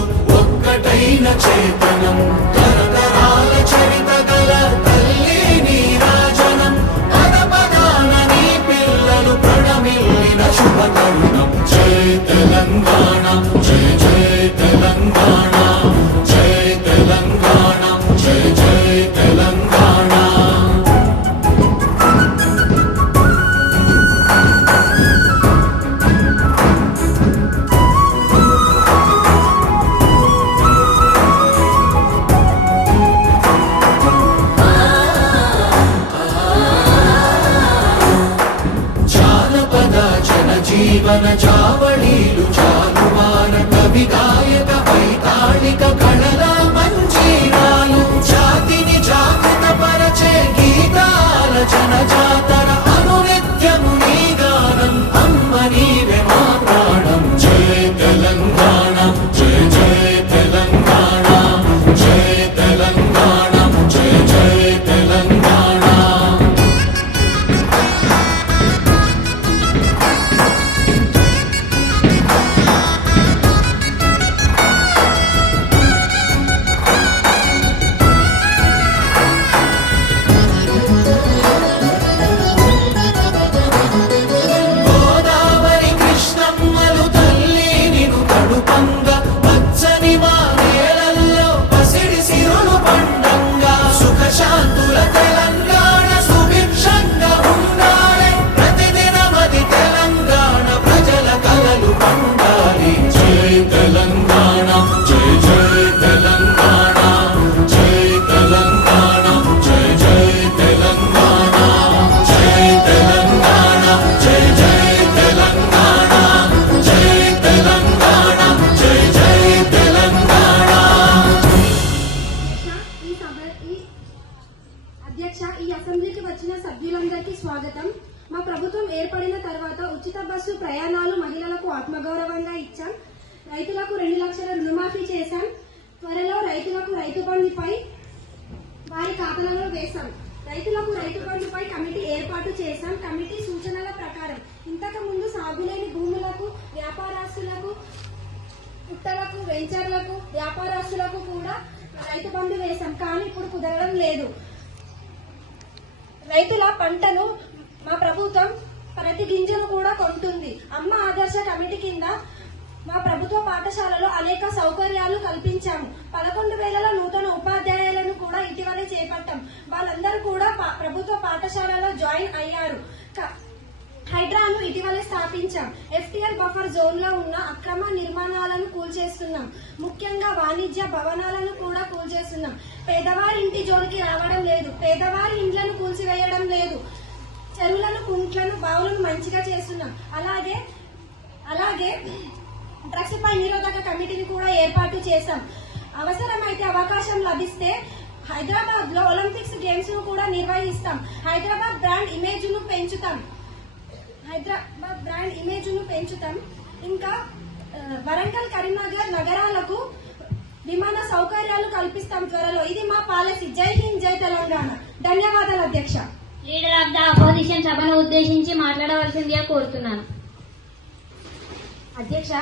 పిల్లలు ఒక్కటైన చేతనం తరతరాల చరిత గల తల్లి నీరాజనం పద పదాన నీ పిల్లలు ప్రణమిల్లిన శుభ తరుణం జై తెలంగాణ జై జై తెలంగాణ జై తెలంగాణ జై జై తెలంగాణ జీవన చావళీలు చాలువార కవి గాయక వైతాళిక కళల మంజీరాలు జాతిని జాగృత పరచే గీతాల జనజాతర అనునిత్యము నీ గానం అమ్మ నీవే మా ప్రాణం జై తెలంగాణ జై జై తెలంగాణ జై తెలంగాణ జై జై తెలంగాణ ఈ అసెంబ్లీకి వచ్చిన సభ్యులందరికీ స్వాగతం. మా ప్రభుత్వం ఏర్పడిన తర్వాత ఉచిత బస్సు ప్రయాణాలు మహిళలకు ఆత్మగౌరవంగా ఇచ్చాం. రైతులకు 2 లక్షల రుణమాఫీ చేశాం. త్వరలో రైతులకు రైతు బంధుపై వారి ఖాతాలలో వేశాం. రైతులకు రైతు బంధుపై కమిటీ ఏర్పాటు చేశాం. కమిటీ సూచనల ప్రకారం ఇంతకు ముందు సాగులేని భూములకు వ్యాపారస్తులకు పుట్టలకు వెంచర్లకు వ్యాపారస్తులకు కూడా రైతు బంధు వేశాం. కానీ ఇప్పుడు కుదరడం లేదు. రైతుల పంటను మా ప్రభుత్వం ప్రతి గింజను కూడా కొంటుంది. అమ్మ ఆదర్శ కమిటీ కింద మా ప్రభుత్వ పాఠశాలలో అనేక సౌకర్యాలు కల్పించాము. 11,000 నూతన ఉపాధ్యాయులను కూడా ఇటీవలే చేపట్టాం. వాళ్ళందరూ కూడా ప్రభుత్వ పాఠశాలలో జాయిన్ అయ్యారు. హైడ్రాను ఇటీవలే స్థాపించాం. FTL బఫర్ జోన్ లో ఉన్న అక్రమ నిర్మాణాలను కూల్చేస్తున్నాం. ముఖ్యంగా వాణిజ్య భవనాలను కూడా కూల్చేస్తున్నాం. పేదవారి ఇంటి జోలికి రావడం లేదు. పేదవారి ఇండ్లను కూల్చివేయడం లేదు. చెరువులను కుంట్లను బావులను మంచిగా చేస్తున్నాం. అలాగే డ్రగ్స్ పై నిరోధక కమిటీని కూడా ఏర్పాటు చేశాం. అవసరమైతే అవకాశం లభిస్తే హైదరాబాద్ లో ఒలింపిక్స్ గేమ్స్ ను కూడా నిర్వహిస్తాం. హైదరాబాద్ బ్రాండ్ ఇమేజ్ ను పెంచుతాం. ఇంకా వరంగల్ కరీంనగర్ నగరాలకు విమాన సౌకర్యాలు కల్పిస్తాం త్వరలో. ఇది మా పాలసీ. జై హింద్, జై తెలంగాణ. ధన్యవాదాలు అధ్యక్ష. లీడర్ ఆఫ్ ద అపోజిషన్ సభను ఉద్దేశించి మాట్లాడవలసిందిగా కోరుతున్నాను. అధ్యక్ష,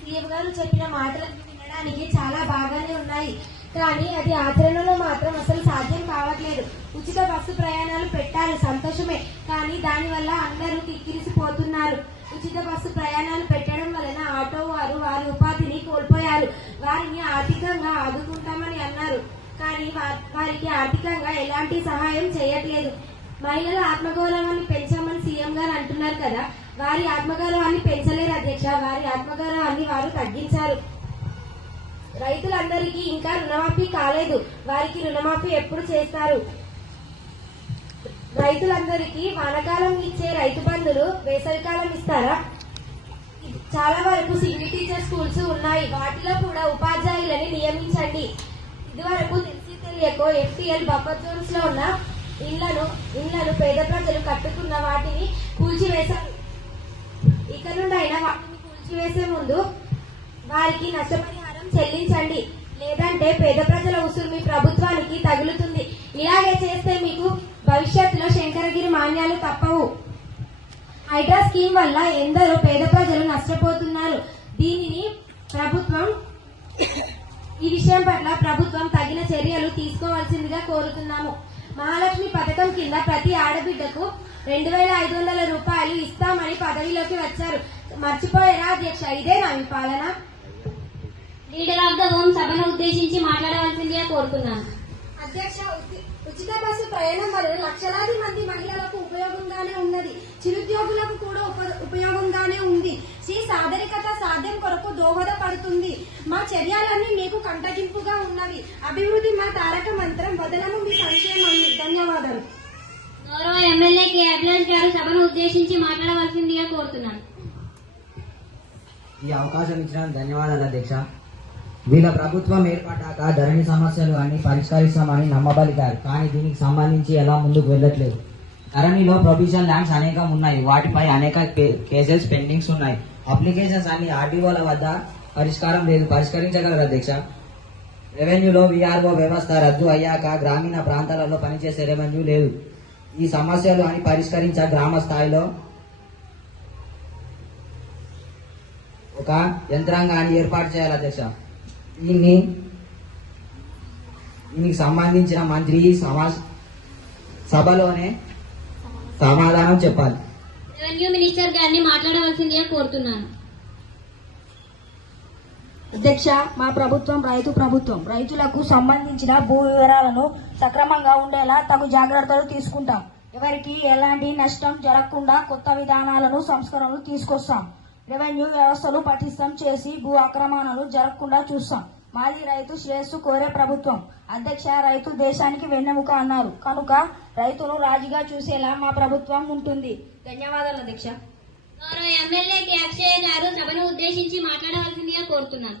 సీఎం గారు చెప్పిన మాటలు వినడానికి చాలా బాగానే ఉన్నాయి. కానీ అది ఆచరణలో మాత్రం అసలు సాధ్యం కావట్లేదు. ఉచిత బస్సు ప్రయాణాలు పెట్టారు, సంతోషమే. కానీ దానివల్ల అందరూ కిక్కిరిసిపోతున్నారు. ఉచిత బస్సు ప్రయాణాలు పెట్టడం వలన ఆటో వారు వారి ఉపాధిని కోల్పోయారు. వారిని ఆర్థికంగా ఆదుకుంటామని అన్నారు. కానీ వారికి ఆర్థికంగా ఎలాంటి సహాయం చేయట్లేదు. మహిళల ఆత్మగౌరవాన్ని పెంచామని సీఎం గారు అంటున్నారు కదా, వారి ఆత్మగౌరవాన్ని పెంచలేరు అధ్యక్ష. వారి ఆత్మగౌరవాన్ని వారు తగ్గించారు. రైతులందరికీ ఇంకా రుణమాఫీ కాలేదు. వారికి రుణమాఫీ ఎప్పుడు చేస్తారు? రైతులందరికీ వానకాలం ఇచ్చే రైతు బంధులు వేసవికాలం ఇస్తారా? చాలా వరకు సింగిల్ టీచర్ స్కూల్స్ ఉన్నాయి. వాటిలో కూడా ఉపాధ్యాయులని నియమించండి. ఇదివరకు తెలియకో FTL బఫర్ జోన్స్ లో ఉన్న ఇళ్లను పేద ప్రజలు కట్టుకున్న వాటిని కూల్చివేశారు. ఇక నుండి అయినా వాటిని కూల్చివేసే ముందు వారికి నష్టపరిహారం చెల్లించండి. లేదంటే పేద ప్రజల ఉసురు మీ ప్రభుత్వానికి తగులుతుంది. ఇలాగే చేస్తే మీకు భవిష్యత్తులో శంకరగిరి మాన్యాలు తప్పవు. హైడ్రా స్కీమ్ వల్ల ఎందరో పేద ప్రజలు నష్టపోతున్నారు. దీనిని ప్రభుత్వం ఈ విషయం పట్ల ప్రభుత్వం తగిన చర్యలు తీసుకోవాల్సిందిగా కోరుతున్నాము. మహాలక్ష్మి పథకం కింద ప్రతి ఆడబిడ్డకు 2,500 రూపాయలు ఇస్తామని పదవిలోకి వచ్చారు. మర్చిపోయారా అధ్యక్ష? ఇదేనా మీ పాలన? లీడర్ ఆఫ్ ద హోమ్ సభను ఉద్దేశించి మాట్లాడవలసిందిగా కోరుతున్నాను. అధ్యక్ష, ఉచిత బస్సు ప్రయాణం వల్ల లక్షలాది మంది మహిళలకు ఉపయోగంగానే ఉన్నది, చిరుద్యోగులకు కూడా ఉపయోగంగానే ఉంది. శ్రీ సాదరికత సాధ్యం కొరకు దోహదపడుతుంది. మా చర్యలన్నీ మీకు కంటగింపుగా ఉన్నవి. అభివృద్ధి మా తారక మంత్రం, వదలము మీ సంక్షేమం. ధన్యవాదాలు. గౌరవ ఎమ్మెల్యే కె అభిలాష్ గారు సభను ఉద్దేశించి మాట్లాడవలసిందిగా కోరుతున్నాను. ఈ అవకాశం ఇచ్చిన ధన్యవాదాలు అధ్యక్ష. వీళ్ళ ప్రభుత్వం ఏర్పడ్డాక ధరణి సమస్యలు అన్ని పరిష్కరిస్తామని నమ్మబలికారు, కానీ దీనికి సంబంధించి ఎలా ముందుకు వెళ్ళట్లేదు. ధరణిలో ప్రొవిజన్ ల్యాండ్స్ అనేకం ఉన్నాయి, వాటిపై అనేక కేసెస్ పెండింగ్స్ ఉన్నాయి. అప్లికేషన్స్ అన్ని ఆర్డీఓల వద్ద పరిష్కారం లేదు. పరిష్కరించగలరు అధ్యక్ష? రెవెన్యూలో విఆర్ఓ వ్యవస్థ రద్దు అయ్యాక గ్రామీణ ప్రాంతాలలో పనిచేసే రెవెన్యూ లేదు. ఈ సమస్యలు అని పరిష్కరించ గ్రామ స్థాయిలో ఒక యంత్రాంగాన్ని ఏర్పాటు చేయాలి అధ్యక్ష. దీనికి సంబంధించిన మంత్రి సభలోనే సమాధానం చెప్పాలి. రెవెన్యూ మినిస్టర్ గారిని మాట్లాడవలసిందిగా కోరుతున్నాను. అధ్యక్ష, మా ప్రభుత్వం రైతు ప్రభుత్వం. రైతులకు సంబంధించిన భూ వివరాలను సక్రమంగా ఉండేలా తగు జాగ్రత్తలు తీసుకుంటాం. ఎవరికి ఎలాంటి నష్టం జరగకుండా కొత్త విధానాలను సంస్కరణలు తీసుకొస్తాం. రెవెన్యూ వ్యవస్థలు పటిష్టం చేసి భూ ఆక్రమణలు జరగకుండా చూస్తాం. మాది రైతు శ్రేయస్సు కోరే ప్రభుత్వం. అధ్యక్ష, రైతు దేశానికి వెన్నెముక అన్నారు కనుక రైతును రాజుగా చూసేలా మా ప్రభుత్వం ఉంటుంది. ధన్యవాదాలు అధ్యక్ష. గౌరవ ఎమ్మెల్యే కె అక్షయ్ గారు సభను ఉద్దేశించి మాట్లాడవలసిందిగా కోరుతున్నాను.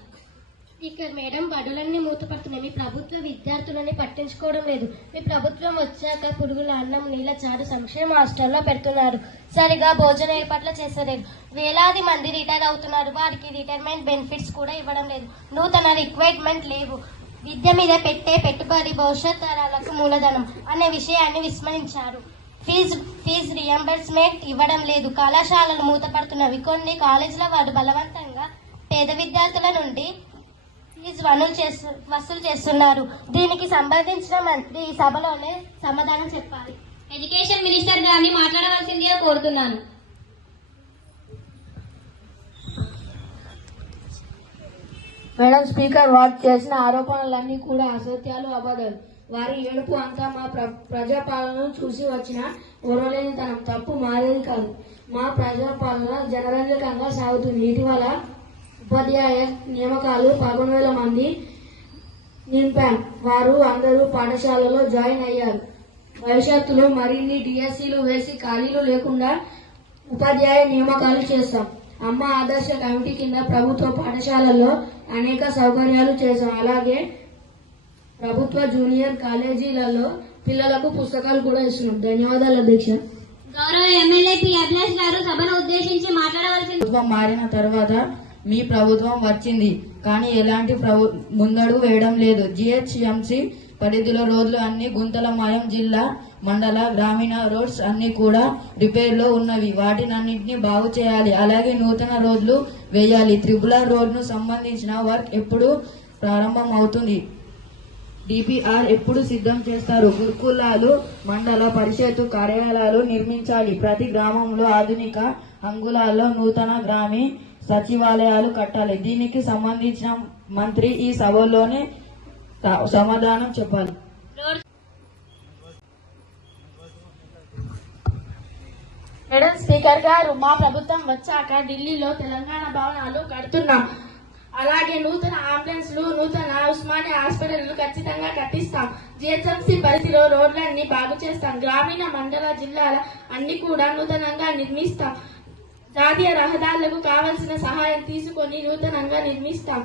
Speaker madam, బడులన్నీ మూతపడుతున్నాయి. మీ ప్రభుత్వ విద్యార్థులని పట్టించుకోవడం లేదు. మీ ప్రభుత్వం వచ్చాక పురుగుల అన్నం, నీళ్ల చాటు సంక్షేమ హాస్టల్లో పెడుతున్నారు. సరిగా భోజన ఏర్పాట్లు చేసలేదు. వేలాది మంది రిటైర్ అవుతున్నారు. వారికి రిటైర్మెంట్ బెనిఫిట్స్ కూడా ఇవ్వడం లేదు. నూతన రిక్వైర్మెంట్ లేవు. విద్య మీద పెట్టే పెట్టుబడి భవిష్యత్ తరాలకు మూలధనం అనే విషయాన్ని విస్మరించారు. ఫీజు రియంబర్స్మెంట్ ఇవ్వడం లేదు. కళాశాలలు మూతపడుతున్నవి. కొన్ని కాలేజీల వారు బలవంతంగా పేద విద్యార్థుల నుండి ఫీజు వసూలు చేస్తున్నారు. దీనికి సంబంధించిన మంత్రి ఈ సభలోనే సమాధానం చెప్పాలి. ఎడ్యుకేషన్ మినిస్టర్ గారిని మాట్లాడవలసిందిగా కోరుతున్నాను. మేడం స్పీకర్, వారు చేసిన ఆరోపణలన్నీ కూడా అసత్యాలు, అబద్ధాలు. వారి ఏడుపు అంతా మా ప్రజాపాలనను చూసి వచ్చిన ఓరలేనితనం. తప్పు మారేది కాదు. మా ప్రజాపాలన జనరంజకంగా సాగుతుంది. ఇటీవల ఉపాధ్యాయ నియామకాలు 11,000 మంది నింపాం. వారు అందరూ పాఠశాలలో జాయిన్ అయ్యారు. భవిష్యత్తులో మరిన్ని డిఎస్సీలు వేసి ఖాళీలు లేకుండా ఉపాధ్యాయ నియామకాలు చేస్తాం. అమ్మ ఆదర్శ కమిటీ కింద ప్రభుత్వ పాఠశాలల్లో అనేక సౌకర్యాలు చేశాం. అలాగే ప్రభుత్వ జూనియర్ కాలేజీలలో పిల్లలకు పుస్తకాలు కూడా ఇస్తున్నాం. ధన్యవాదాలు అధ్యక్ష. గౌరవ ఎమ్మెల్యే పి అభిలాష్ గారు సభను ఉద్దేశించి మాట్లాడవలసింది. ప్రభుత్వం మారిన తర్వాత మీ ప్రభుత్వం వచ్చింది, కానీ ఎలాంటి ముందడుగు వేయడం లేదు. జిహెచ్ఎంసీ పరిధిలో రోడ్లు అన్ని గుంతలమయం. జిల్లా, మండల, గ్రామీణ రోడ్స్ అన్ని కూడా రిపేర్లో ఉన్నవి. వాటినన్నింటినీ బాగు చేయాలి. అలాగే నూతన రోడ్లు వేయాలి. త్రిపుల రోడ్ను సంబంధించిన వర్క్ ఎప్పుడు ప్రారంభం అవుతుంది? డిపిఆర్ ఎప్పుడు సిద్ధం చేస్తారు? గురుకులాలు, మండల పరిషత్తు కార్యాలయాలు నిర్మించాలి. ప్రతి గ్రామంలో ఆధునిక అంగుళాల్లో నూతన గ్రామీ సచివాలయాలు కట్టాలి. దీనికి సంబంధించిన మంత్రి ఈ సభలోనే సమాధానం చెప్పాలి. మేడం స్పీకర్ గారు, మా ప్రభుత్వం వచ్చాక ఢిల్లీలో తెలంగాణ భవనాలు కడుతున్నాం. అలాగే నూతన అంబులెన్స్లు, నూతన ఉస్మానియా హాస్పిటల్ ఖచ్చితంగా కట్టిస్తాం. జిహెచ్ఎంసీ పరిధిలో రోడ్లన్నీ బాగు చేస్తాం. గ్రామీణ, మండల, జిల్లాల అన్ని కూడా నూతనంగా నిర్మిస్తాం. జాతీయ రహదారులకు కావలసిన సహాయం తీసుకొని నూతనంగా నిర్మిస్తాం.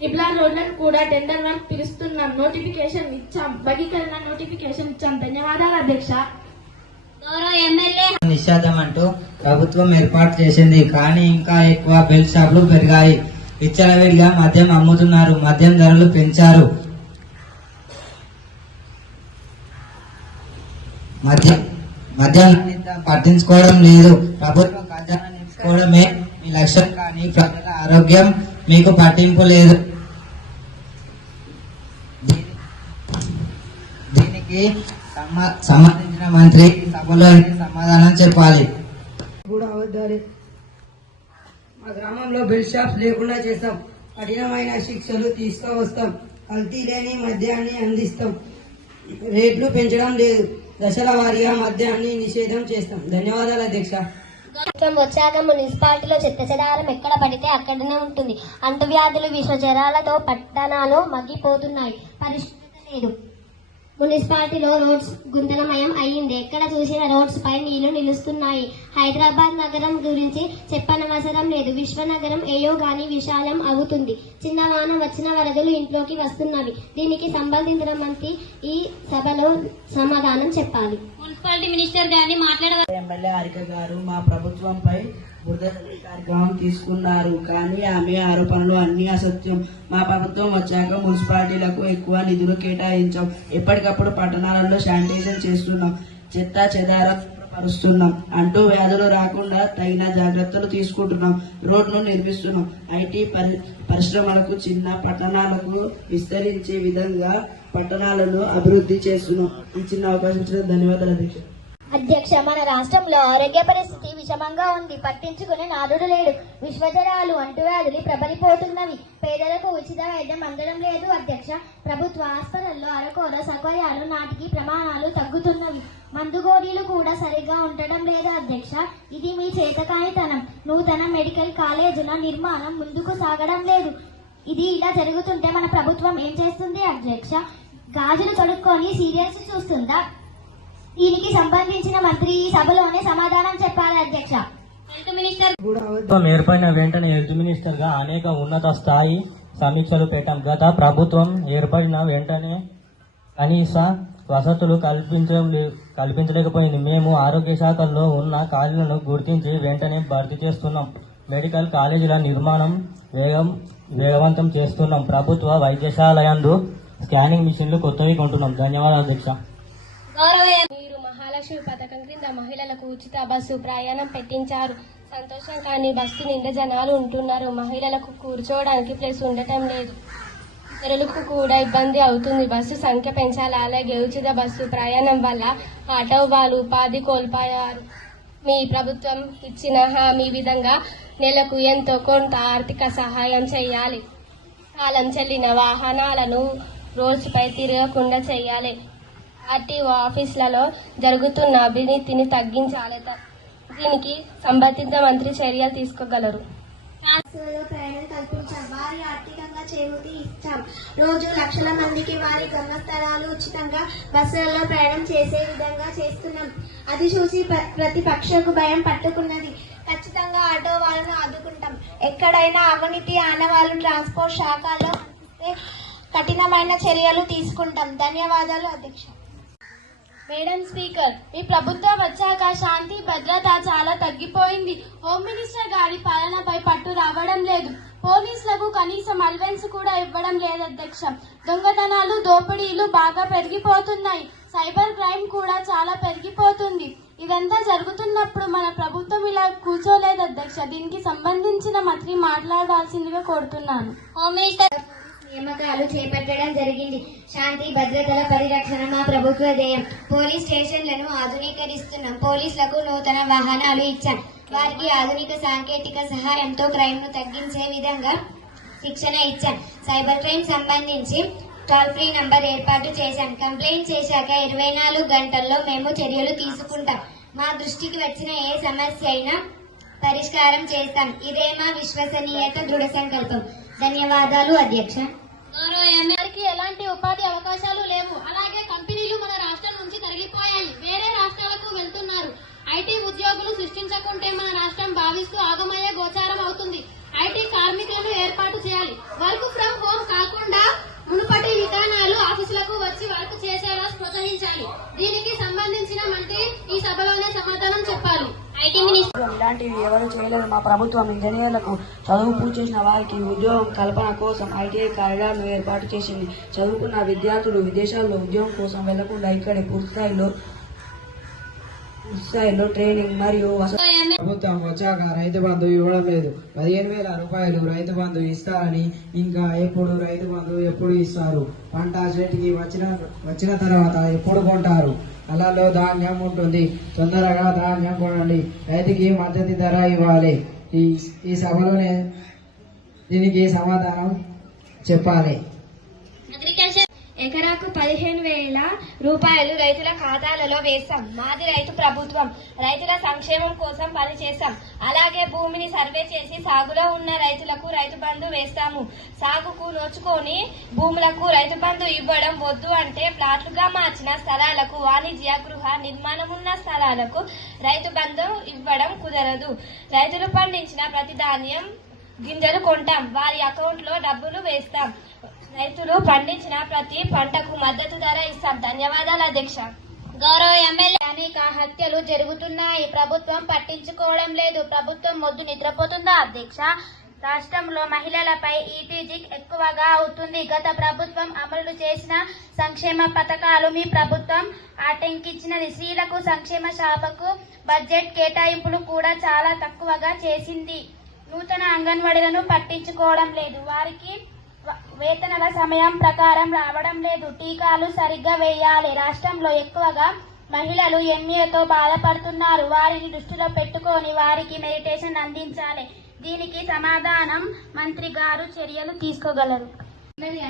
త్రిపుల రోడ్లను కూడా టెండర్ వర్క్ పిలుస్తున్నాం. నోటిఫికేషన్ ఇచ్చాం. బహికరణ నోటిఫికేషన్ ఇచ్చాం. ధన్యవాదాలు అధ్యక్ష. గౌరవ ఎమ్మెల్యే నిషేధం అంటూ ప్రభుత్వం ఏర్పాటు చేసింది, కానీ ఇంకా ఎక్కువ బెల్ట్ షాపులు పెరిగాయి. విచ్చలవిడిగా మద్యం అమ్ముతున్నారు. మద్యం ధరలు పెంచారు. మద్యం పట్టించుకోవడం లేదు. ప్రభుత్వం ఖజానా నింపుకోవడమే మీ లక్ష్యం, కానీ ప్రజల ఆరోగ్యం మీకు పట్టింపు లేదు. దీనికి సంబంధించిన మంత్రి సభలో సమాధానం చెప్పాలి. కూడా అవద్దాలి. మా గ్రామంలో బెల్ట్ షాప్స్ లేకుండా చేస్తాం. కఠినమైన శిక్షలు తీసుకువస్తాం. కల్తీ లేని మద్యాన్ని అందిస్తాం. రేట్లు పెంచడం లేదు. దశల వారీగా మద్యాన్ని నిషేధం చేస్తాం. ధన్యవాదాలు అధ్యక్ష. ప్రభుత్వం వచ్చాక మున్సిపాలిటీలో చెత్త చెదారం ఎక్కడ పడితే అక్కడనే ఉంటుంది. అంటువ్యాధులు విష జ్వరాలతో పట్టణాలు మగ్గిపోతున్నాయి. పరిశుభ్రత లేదు. మున్సిపాలిటీలో రోడ్స్ గుంతలమయం అయ్యింది. ఎక్కడ చూసిన రోడ్స్ పై నీళ్లు నిలుస్తున్నాయి. హైదరాబాద్ నగరం గురించి చెప్పనవసరం లేదు. విశ్వనగరం ఏయో గాని విశాలం అవుతుంది. చిన్న వాన వచ్చిన వరదలు ఇంట్లోకి వస్తున్నవి. దీనికి సంబంధించిన మంత్రి ఈ సభలో సమాధానం చెప్పాలి. మున్సిపాలిటీ మినిస్టర్ గారిని ఎమ్మెల్యే హారిక గారు మా ప్రభుత్వంపై బురద కార్యక్రమం తీసుకున్నారు. కానీ ఆమె ఆరోపణలు అన్ని అసత్యం. మా ప్రభుత్వం వచ్చాక మున్సిపాలిటీలకు ఎక్కువ నిధులు కేటాయించాం. ఎప్పటికప్పుడు పట్టణాలలో శానిటైజేషన్ చేస్తున్నాం. చెత్త చెదారం పరుస్తున్నాం. అంటూ వ్యాధులు రాకుండా తగిన జాగ్రత్తలు తీసుకుంటున్నాం. రోడ్ను నిర్మిస్తున్నాం. ఐటీ పరిశ్రమలకు చిన్న పట్టణాలకు విస్తరించే విధంగా పట్టణాలను అభివృద్ధి చేస్తున్నాం. ఈ చిన్న అవకాశం ఇచ్చిన ధన్యవాదాలు అధ్యక్ష. అధ్యక్ష, మన రాష్ట్రంలో ఆరోగ్య పరిస్థితి విషమంగా ఉంది. పట్టించుకునే నాదుడు లేడు. విశ్వజ్వరాలు అంటువ్యాధులు ప్రబలిపోతున్నవి. పేదలకు ఉచిత వైద్యం అందడం లేదు. అధ్యక్ష, ప్రభుత్వ ఆసుపత్రుల్లో అరకొర సౌకర్యాలు నాటికి ప్రమాణాలు తగ్గుతున్నవి. మందుగోళీలు కూడా సరిగ్గా ఉండడం లేదు. అధ్యక్ష, ఇది మీ చేతకానితనం. నూతన మెడికల్ కాలేజీల నిర్మాణం ముందుకు సాగడం లేదు. ఇది ఇలా జరుగుతుంటే మన ప్రభుత్వం ఏం చేస్తుంది? అధ్యక్ష, గాజులు తొడుక్కొని సీరియల్స్ చూస్తుందా? దీనికి సంబంధించిన మంత్రి ఈ సభలోనే సమాధానం చెప్పాలి. అధ్యక్ష, హెల్త్ మినిస్టర్ ప్రభుత్వం ఏర్పడిన వెంటనే హెల్త్ మినిస్టర్ గా అనేక ఉన్నత స్థాయి సమీక్షలు పెట్టాం. గత ప్రభుత్వం ఏర్పడిన వెంటనే కనీస వసతులు కల్పించలేకపోయింది. మేము ఆరోగ్య శాఖల్లో ఉన్న ఖాళీలను గుర్తించి వెంటనే భర్తీ చేస్తున్నాం. మెడికల్ కాలేజీల నిర్మాణం వేగవంతం చేస్తున్నాం. ప్రభుత్వ వైద్యశాలయందు స్కానింగ్ మిషన్లు కొత్తవి కొంటున్నాం. ధన్యవాదాలు అధ్యక్ష. మీరు మహాలక్ష్మి పథకం క్రింద మహిళలకు ఉచిత బస్సు ప్రయాణం పెట్టించారు. సంతోషం. కానీ బస్సు నిండా జనాలు ఉంటున్నారు. మహిళలకు కూర్చోవడానికి ప్లేస్ ఉండటం లేదు. ఇతరులకు కూడా ఇబ్బంది అవుతుంది. బస్సు సంఖ్య పెంచాలి. అలాగే ఉచిత బస్సు ప్రయాణం వల్ల ఆటో వాళ్ళు ఉపాధి కోల్పోయారు. మీ ప్రభుత్వం ఇచ్చిన హామీ విధంగా నెలకు ఎంతో కొంత ఆర్థిక సహాయం చేయాలి. కాలం చెల్లిన వాహనాలను రోడ్డుపై తిరగకుండా చేయాలి. ఆర్టీఓ ఆఫీసులలో జరుగుతున్న అవినీతిని తగ్గించాలి. దీనికి సంబంధిత మంత్రి చర్యలు తీసుకోగలరు. ప్రయాణం కల్పించాం. వారి ఆర్థికంగా చేయూతి ఇచ్చాం. రోజు లక్షల మందికి వారి గమ్యస్థలాలు ఉచితంగా బస్సులలో ప్రయాణం చేసే విధంగా చేస్తున్నాం. అది చూసి ప్రతిపక్షకు భయం పట్టుకున్నది. ఖచ్చితంగా ఆటో వాళ్ళను ఆదుకుంటాం. ఎక్కడైనా అవినీతి ఆనవాళ్లు ట్రాన్స్పోర్ట్ శాఖలో కఠినమైన చర్యలు తీసుకుంటాం. ధన్యవాదాలు అధ్యక్ష. మేడం స్పీకర్, ఈ ప్రభుత్వం వచ్చాక శాంతి భద్రత చాలా తగ్గిపోయింది. హోమ్ మినిస్టర్ గారి పాలనపై పట్టు రావడం లేదు. పోలీసులకు కనీసం అలవెన్స్ కూడా ఇవ్వడం లేదు. అధ్యక్ష, దొంగతనాలు దోపిడీలు బాగా పెరిగిపోతున్నాయి. సైబర్ క్రైమ్ కూడా చాలా పెరిగిపోతుంది. ఇదంతా జరుగుతున్నప్పుడు మన ప్రభుత్వం ఇలా కూర్చోలేదు. అధ్యక్ష, దీనికి సంబంధించిన మంత్రి మాట్లాడాల్సిందిగా కోరుతున్నాను. హోమ్ మినిస్టర్ నియామకాలు చేపట్టడం జరిగింది. శాంతి భద్రతల పరిరక్షణ మా ప్రభుత్వ ధ్యేయం. పోలీస్ స్టేషన్లను ఆధునీకరిస్తున్నాం. పోలీసులకు నూతన వాహనాలు ఇచ్చాం. వారికి ఆధునిక సాంకేతిక సహాయంతో క్రైమ్ ను తగ్గించే విధంగా శిక్షణ ఇచ్చాం. సైబర్ క్రైమ్ సంబంధించి టోల్ ఫ్రీ నంబర్ ఏర్పాటు చేశాం. కంప్లైంట్ చేశాక 24 గంటల్లో మేము చర్యలు తీసుకుంటాం. మా దృష్టికి వచ్చిన ఏ సమస్య అయినా పరిష్కారం చేస్తాం. ఇదే మా విశ్వసనీయత, దృఢ సంకల్పం. ధన్యవాదాలు అధ్యక్ష. వారికి ఎలాంటి ఉపాధి అవకాశాలు లేవు. అలాగే కంపెనీలు మన రాష్ట్రం నుంచి తరిగిపోయాయి. వేరే రాష్ట్రాలకు వెళ్తున్నారు. ఐటీ ఉద్యోగులు సృష్టించకుంటే మన రాష్ట్రం భావిస్తూ ఆగమయ్యే గోచారం అవుతుంది. ఐటీ కార్మికులను ఏర్పాటు చేయాలి. వర్క్ ఫ్రం హోమ్ కాకుండా మునుపటి విధానాలు ఆఫీసులకు వచ్చి వర్క్ చేసేలా ప్రోత్సహించాలి. దీనికి సంబంధించిన మంత్రి ఈ సభలోనే సమాధానం చెప్పాలి. ఐటీ మినిస్టర్ ఇలాంటివి ఎవరు చేయలేదు. మా ప్రభుత్వం ఇంజనీర్లకు చదువు పూర్తి చేసిన వారికి ఉద్యోగం కల్పన కోసం ఐటీఐ కారిడార్ను ఏర్పాటు చేసింది. చదువుకున్న విద్యార్థులు విదేశాల్లో ఉద్యోగం కోసం వెళ్లకుండా ఇక్కడే పూర్తి స్థాయిలో ట్రైనింగ్ మరియు ప్రభుత్వం వచ్చాక రైతు బంధు ఇవ్వడం లేదు. 15,000 రూపాయలు రైతు బంధు ఇస్తారని, ఇంకా ఎప్పుడు రైతు బంధు ఎప్పుడు ఇస్తారు? పంట చేతికి వచ్చిన తర్వాత ఎప్పుడు కొంటారు? అల్లలో ధాన్యం ఉంటుంది, తొందరగా ధాన్యం కొనండి. రైతుకి మద్దతు ధర ఇవ్వాలి. ఈ సభలోనే దీనికి సమాధానం చెప్పాలి. ఎకరాకు 15,000 రూపాయలు రైతుల ఖాతాలలో వేస్తాం. మాది రైతు ప్రభుత్వం. రైతుల సంక్షేమం కోసం పనిచేస్తాం. అలాగే భూమిని సర్వే చేసి సాగులో ఉన్న రైతులకు రైతు బంధు వేస్తాము. సాగుకు నోచుకొని భూములకు రైతు బంధు ఇవ్వడం వద్దు అంటే ప్లాట్లుగా మార్చిన స్థలాలకు, వాణిజ్య గృహ నిర్మాణం ఉన్న స్థలాలకు రైతు బంధు ఇవ్వడం కుదరదు. రైతులు పండించిన ప్రతి ధాన్యం గింజలు కొంటాం, వారి అకౌంట్లో డబ్బులు వేస్తాం. రైతులు పండించిన ప్రతి పంటకు మద్దతు ధర ఇస్తాం. ధన్యవాదాలు అధ్యక్ష. గౌరవ ఎమ్మెల్యే అనేక హత్యలు జరుగుతున్నాయి, ప్రభుత్వం పట్టించుకోవడం లేదు. ప్రభుత్వం మొద్దు నిద్రపోతుందా అధ్యక్ష? రాష్ట్రంలో మహిళలపై ఈటీజీ ఎక్కువగా అవుతుంది. గత ప్రభుత్వం అమలు చేసిన సంక్షేమ పథకాలు మీ ప్రభుత్వం ఆటంకించినది. స్త్రీలకు సంక్షేమ శాఖకు బడ్జెట్ కేటాయింపులు కూడా చాలా తక్కువగా చేసింది. నూతన అంగన్వాడీలను పట్టించుకోవడం లేదు. వారికి వేతనాల సమయం ప్రకారం రావడం లేదు. టీకాలు సరిగ్గా వేయాలి. రాష్ట్రంలో ఎక్కువగా మహిళలు ఎన్ఏతో బాధపడుతున్నారు. వారిని దృష్టిలో పెట్టుకొని వారికి మెడిటేషన్ అందించాలి. దీనికి సమాధానం మంత్రి గారు చర్యలు తీసుకోగలరు.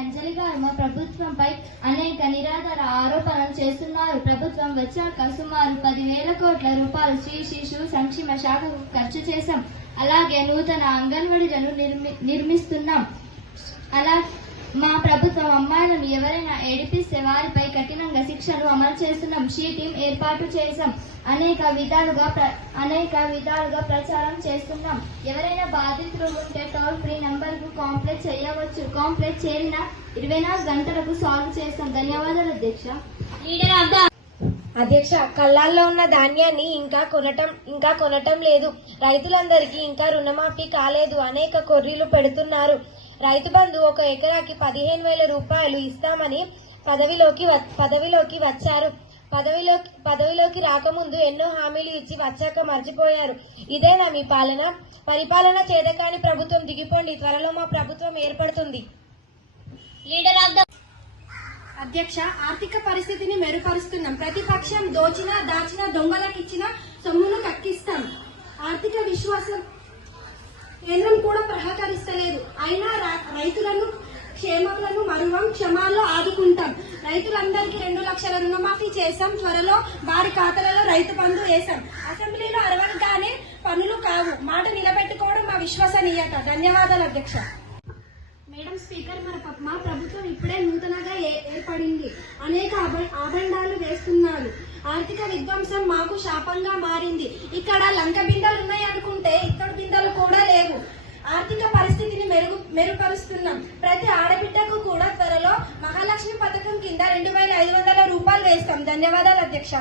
అంజలి గారు మా ప్రభుత్వంపై అనేక నిరాధార ఆరోపణలు చేస్తున్నారు. ప్రభుత్వం వచ్చాక సుమారు 10,000 కోట్ల రూపాయలు శ్రీ శిశు సంక్షేమ శాఖకు ఖర్చు చేశాం. అలాగే నూతన అంగన్వాడీలను నిర్మిస్తున్నాం. అలా మా ప్రభుత్వం అమ్మాయిలను ఎవరైనా ఏడిపిస్తే వారిపై కఠినంగా శిక్షలు అమలు చేస్తున్నాం. షీ టీం ఏర్పాటు చేశాం. అనేక విధాలుగా ప్రచారం చేస్తున్నాం. ఎవరైనా బాధితులు ఉంటే టోల్ ఫ్రీ నంబర్కు కాంప్లైంట్ చేయవచ్చు. కాంప్లైంట్ చేరిన 24 గంటలకు సాల్వ్ చేస్తాం. ధన్యవాదాలు అధ్యక్ష. అధ్యక్ష, కళ్ళాల్లో ఉన్న ధాన్యాన్ని ఇంకా కొనటం లేదు. రైతులందరికీ ఇంకా రుణమాఫీ కాలేదు. అనేక కొర్రీలు పెడుతున్నారు. రైతు బంధు ఒక ఎకరాకి 15,000 రూపాయలు ఇస్తామని పదవిలోకి వచ్చారు. పదవిలోకి రాకముందు ఎన్నో హామీలు ఇచ్చి వచ్చాక మర్చిపోయారు. ఇదేనా మీ పాలన? పరిపాలన చేతకాని ప్రభుత్వం దిగిపోండి. త్వరలో మా ప్రభుత్వం ఏర్పడుతుంది. అధ్యక్ష, ఆర్థిక పరిస్థితిని మెరుగుపరుస్తున్నాం. ప్రతిపక్షం దోచిన దాచిన దొంగలకిచ్చిన సొమ్మును కక్కిస్తాం. ఆర్థిక విశ్వాసం కేంద్రం కూడా సహకరిస్తలేదు. అయినా రైతులను క్షేమాలను మరువం, క్షమాల్లో ఆదుకుంటాం. రైతులందరికీ 2 లక్షల రుణమాఫీ చేశాం. త్వరలో వారి ఖాతాలలో రైతు బంధు వేశాం. అసెంబ్లీలో అరవగానే పనులు కావు. మాట నిలబెట్టుకోవడం మా విశ్వసనీయత. ధన్యవాదాలు అధ్యక్ష. మేడం స్పీకర్, మా ప్రభుత్వం ఇప్పుడే నూతనంగా ఏర్పడింది. అనేక ఆబండాలు వేస్తున్నారు. ఆర్థిక విధ్వంసం మాకు శాపంగా మారింది. ఇక్కడ లంక బిందెలు ఉన్నాయనుకుంటే ఇక్కడ బిందెలు కూడా లేవు. ఆర్థిక పరిస్థితిని మెరుగుపరుస్తున్నాం. ప్రతి ఆడబిడ్డకు కూడా త్వరలో మహాలక్ష్మి పథకం కింద 2,500 రూపాయలు వేస్తాం. ధన్యవాదాలు అధ్యక్ష.